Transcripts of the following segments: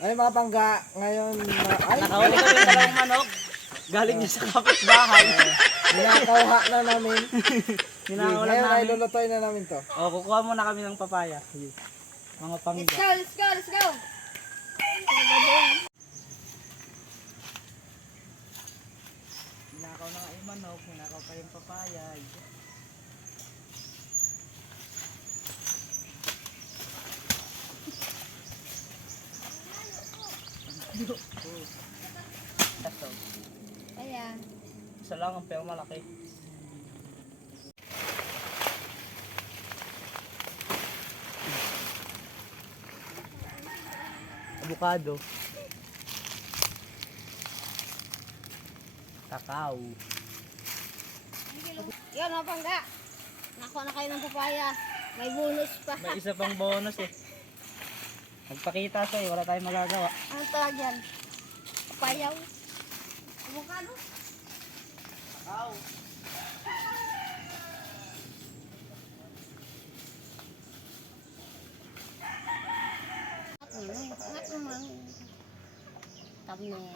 Ay mga pangga, ngayon, ay, Nakahuli kami ng dalawang manok. Galing niya sa kapitbahay. ninakauha na namin. Ninakaw lang Ngayon ay namin. lulutoy na namin to. O, kukuha muna kami ng papaya. Mga pangga. Let's go, let's go. Ninakaw na nga yung manok, ninakaw pa yung papaya. Ayan. Isa lang ang pero malaki. Avocado. Kakao. Yun, mga pangga. Nakuha na kayo ng papaya. May bonus pa. May isa pang bonus eh. Magpakita sa'yo, wala tayong magagawa. Ano tawag yan? Papayaw. Avocado. Kakao. Angat naman. Thumbnail.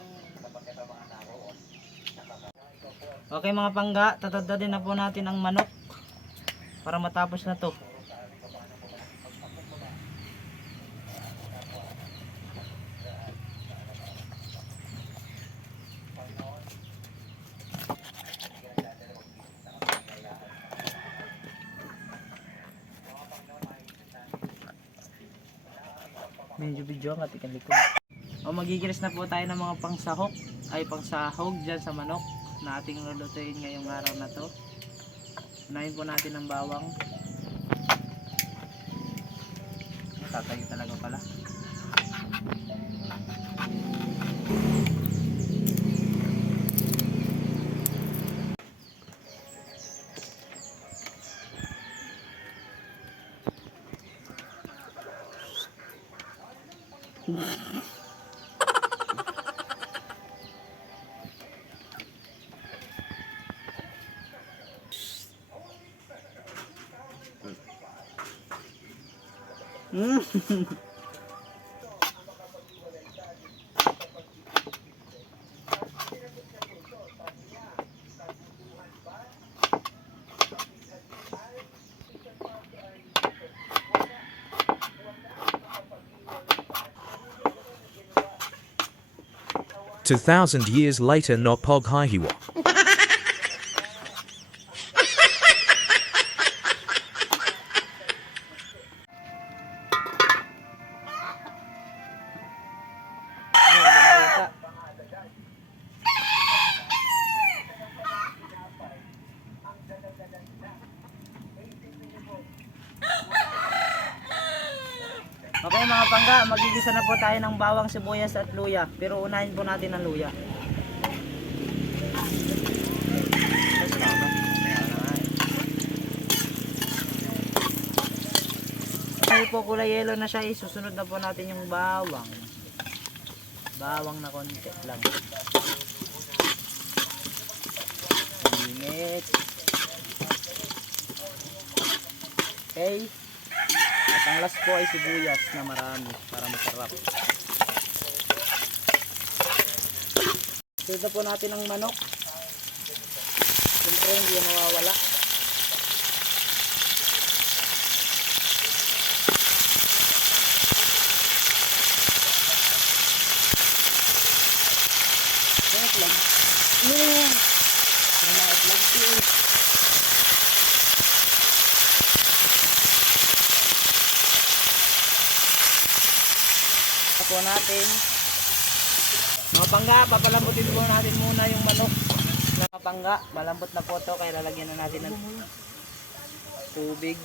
Okay mga pangga, tatadadin na po natin ang manok para matapos na to. Medyo video ang ating likod. O magigilis na po tayo ng mga pangsahok ay pangsahog dyan sa manok na ating lulutuin ngayong araw na to. Unahin po natin ang bawang. Tatayo talaga pala. Two thousand years later, Nopog Hihiwa. Okay mga pangga, magigisa na po tayo ng bawang, sibuyas at luya. Pero unahin po natin ang luya. Ngayon po kulay yellow na siya, susunod na po natin yung bawang. Bawang na konti lang. Init. Okay. At ang last po ay sibuyas na marami para masarap. Sunod na po natin ang manok. Siyempre hindi yan mawawala. Yung itlog. Yung mga itlog. Po natin mga pangga, papalambutin po natin muna yung manok. Mga pangga, malambot na po to kaya lalagyan na natin ng tubig.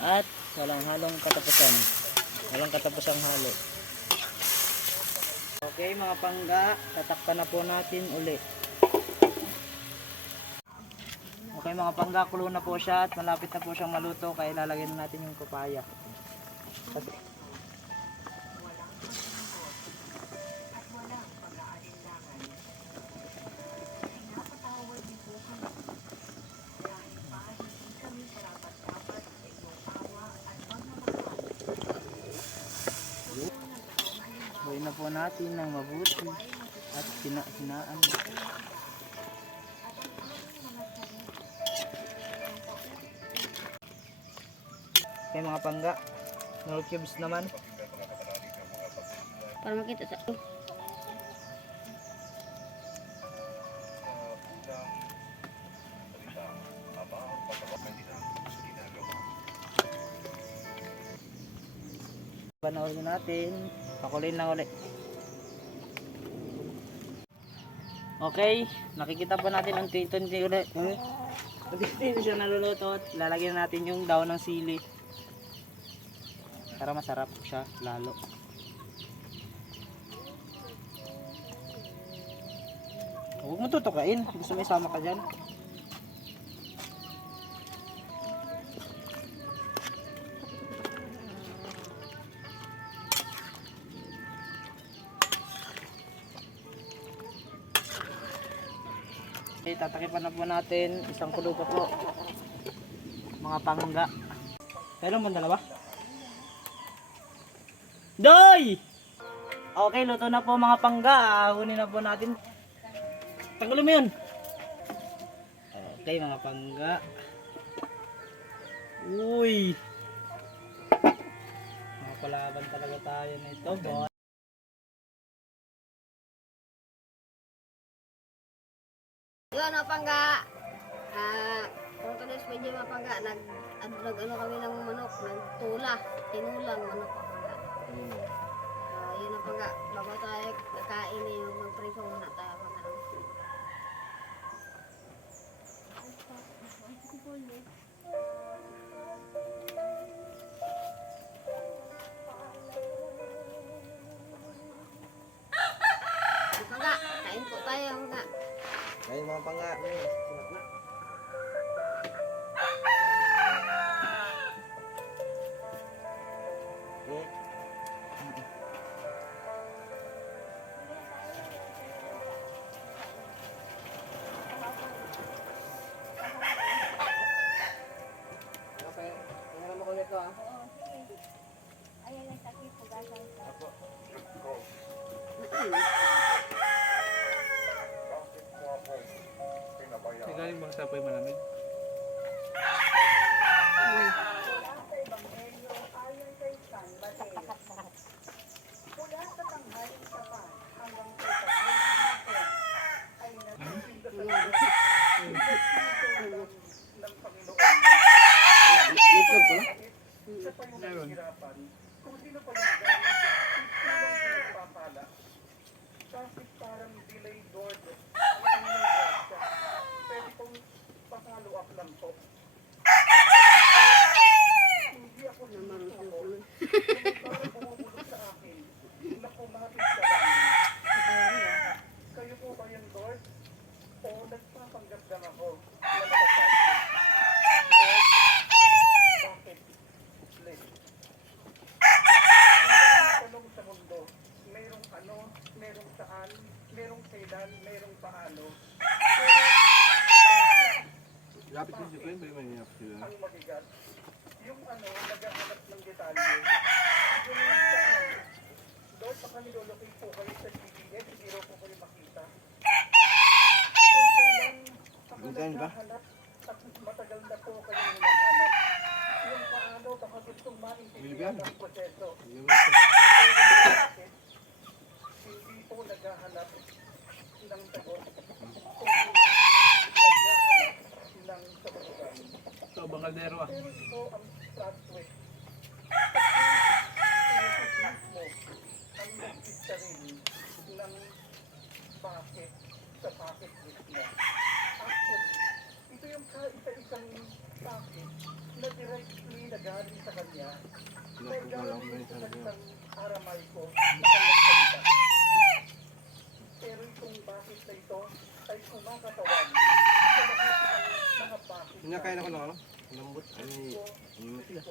At walang halong katapusan, walang katapusang halo. Okay mga pangga, tatakpan na po natin ulit. Okay mga pangga, kulo na po siya at malapit na po siyang maluto kaya ilalagyan na natin yung papaya. Kasi po natin ng mabuti at hinaan. Okay mga pangga, no cubes naman. Para makita sa... Panoorin natin, pakulin lang ulit. Okay, nakikita pa natin unti-unti ulit. Unti-unti siya naluluto at lalagyan natin yung daon ng sili para masarap siya lalo. Huwag mo tutukain, gusto mo isama ka dyan. Okay, tatakipan na po natin. Isang kulo pa po. Mga pangga. Kailan mo dalawa? Doy! Okay, luto na po mga pangga. Ahunin na po natin. Tanggalin mo yun. Okay, mga pangga. Uy! Mga palaban talaga tayo nito, boy. Yun, mapangga. Kung kanis medyo mapangga, nag ano kami ng manok, nagtula, tinulang manok mapangga. Yun ang pangga, bago tayo nakain eh, magpriso muna tayo mga pangga, kain po tayo mga. Ayun mga pangga. Sunod na. Okay, tingnan mo ko nito ah. Galing bang sa apoy malamig? Lapit yung sipin, pero may hinap sila. Ganyan ba? Bilbiyan. Ito, bangaldero ah. Nakuha lang mo yung sabi niya. Kinakain ako ng ano? Lambot. Ano yung matila?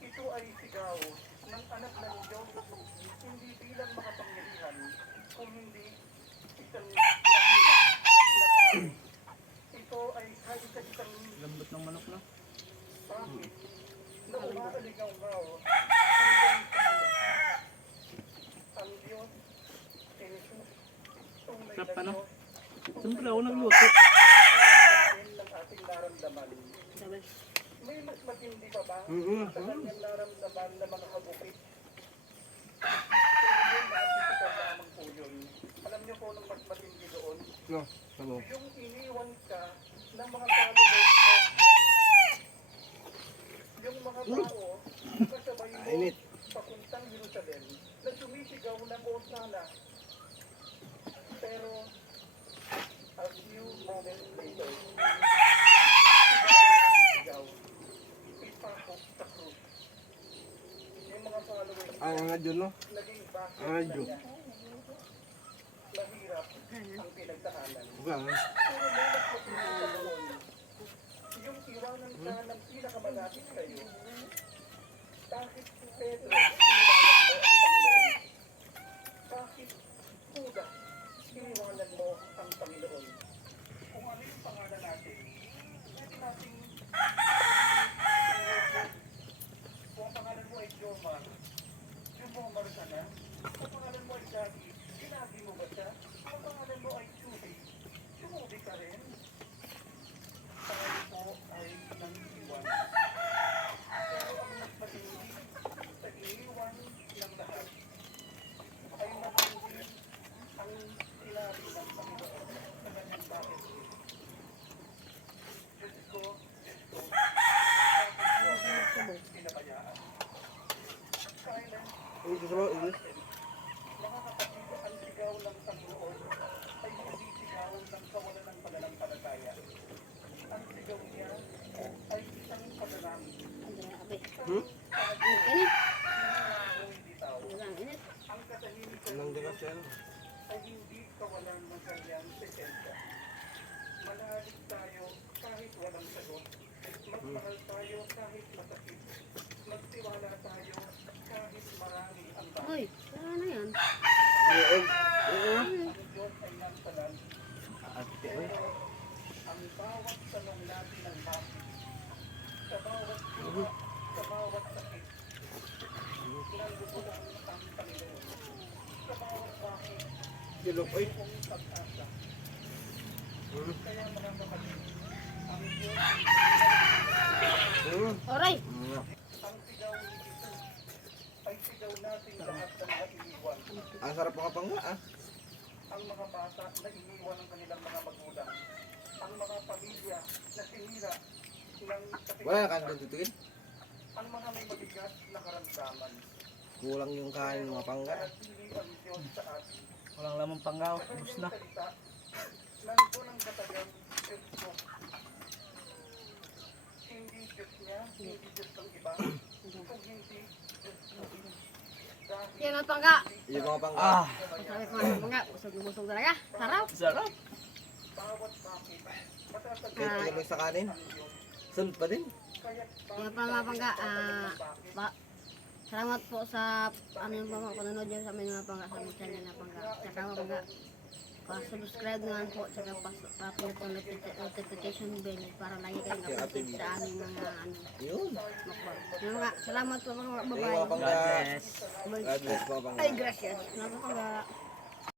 Ito ay sigaw ng anak ng Diyos, hindi bilang makapangyarihan, kung hindi isang lahina na tao. Ito ay kaisa-isang Lambot ng manok na. bakit na umaaligaw-gaw Ang Diyos, Jesus, tunay Sarap na pa, no? Diyos, Siyempre ako nagluto. ng ating naramdaman. May mas matindi pa ba sa kanyang naramdaman na mga hagupit? Pero yun, nakapisipan lamang po yun. Alam niyo po nung mas matindi doon, No, ano? yung iniwan ka ng mga followers mo. Yung mga tao, kasabay mo Init. papuntang Jerusalem, na sumisigaw ng Osana. Pero, a few moments later, sigaw, ipapok sa krus. Yung mga followers Ay, ang adyo, no? naging bakit Ay, na Diyos. niya. Mahirap ang pinagdaanan. Diba? Pero may mas matindi pa doon. Yung iwanan ka ng pinakamalapit kayo. Bakit si Pedro iniwanan mo ang Panginoon? Bakit Judas iniwanan mo ang Panginoon? Kung ano yung pangalan natin, pwede nating kung ang pangalan mo ay Jomar, Jomar ka na. Kung ang pangalan mo ay Gagi, ginagi mo ba siya? Kung ang pangalan mo ay Judy, Judy ka rin. Tayo po ay nangiiwan. Pero ang mas matindi sa iniwan ng lahat ay matindi ang sinabi ng Panginoon sa kanyang bakit. Diyos ko, bakit mo pinabayaan? Silence, Uy, susunod, English. mga kapatid, ang sigaw ng Panginoon ay hindi sigaw ng kawalan ng pananampalataya. Ang sigaw niya ay isang pagdarami. Hmm? Init. Hindi tao. Walang init. Ang katahimikan Anong dinas yan? ay hindi kawalan ng kanyang presensya. Manalig tayo kahit walang sagot. Magmahal tayo kahit masakit. Magtiwala tayo kahit marami ang tao. Uy, wala na yan. Leeg. Ang Diyos ay nagsalan. Ate, oy. Pero ang bawat tanong natin ng bakit, sa bawat luha, sa bawat sakit, nalululang ang Panginoon. Sa bawat bakit, Silog, uy. kung pag-asa. Hmm. Kaya mga kapatid, ang Diyos Hmm. Oray. ang sigaw ni Jesus ay sigaw natin lahat ng nainiwan. Ang sarap makapangga, ah. Ang mga bata na iniwan ng kanilang mga magulang. Ang mga pamilya na sinira ng Wala kasingkatan. ka tutuin. Ang mga may mabigat na karamdaman. Kulang yung kain ng mga pangga. Nanatili ang Diyos sa atin. Walang lamang panggaw. Sa Ubus kanyang na. salita, nandun ang katagang Diyos ko. Hindi Diyos niya, hindi Diyos ng iba. Kung hindi Diyos ko. Dahil Yan ang pangga. Yung mga pangga. Ah, Masarap mga pangga. Busog talaga. Sarap. sarap. bawat bakit, masasagot Kahit tuloy sa kanin. Sunod pa din. kaya't Yan pa mga pangga. Salamat po sa ano yung mga panonood nyo sa aming mga pangga sa aming channel na pangga. Tsaka mga pangga. Pa-subscribe naman po. Tsaka pa-pinat ng notification bell para lagi kayong updated sa aming mga ano. Yun. Mukbang. Yan mga salamat po mga Yung mga babae. pangga. God bless. God bless mga pangga. Ay, gracias. Salamat pangga.